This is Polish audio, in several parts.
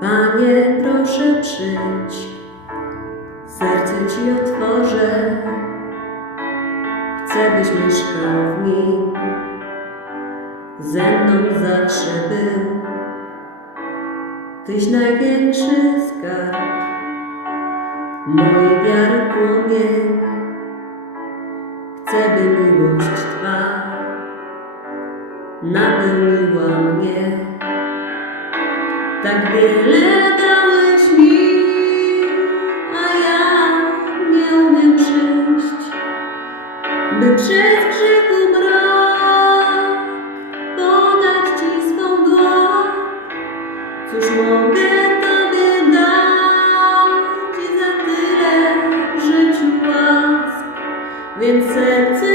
Panie, proszę przyjdź, serce Ci otworzę, chcę byś mieszkał w nim, ze mną zawsze był. Tyś największy skarb, mojej wiary płomień, chcę by miłość Twa napełniła mnie. Tak wiele dałeś mi, a ja umiem przyjść, by przez grzech brak podać Ci swą dłoń. Cóż mogę Tobie dać za tyle w życiu łask, więc serce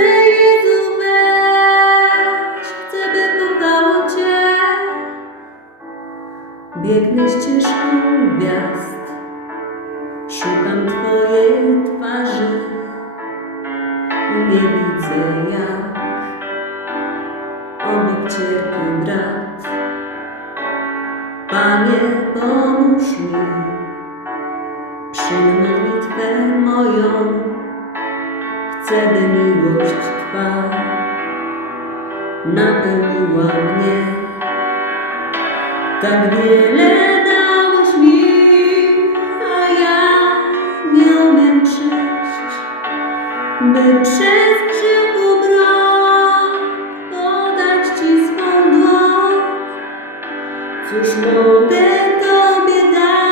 Biegnę ścieżką gwiazd, szukam Twojej twarzy. Nie widzę jak. Obok cierpi brat. Panie, pomóż mi, przyjm modlitwę moją, chcę by miłość Twa napełniła mnie. Tak wiele dałeś mi, a ja umiem przyjść, by przez grzechu brak podać Ci swą dłoń. Cóż mogę Tobie dać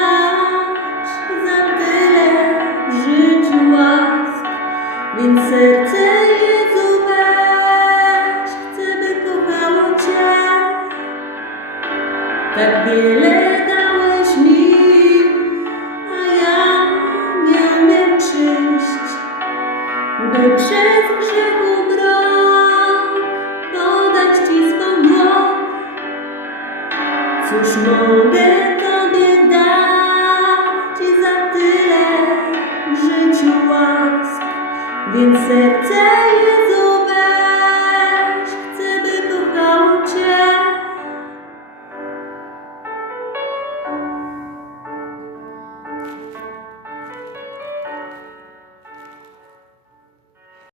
Tak wiele dałeś mi, a ja nie umiem przyjść, by przez grzechu brak podać Ci swą dłoń. Cóż mogę Tobie dać za tyle w życiu łask, więc serce Jezu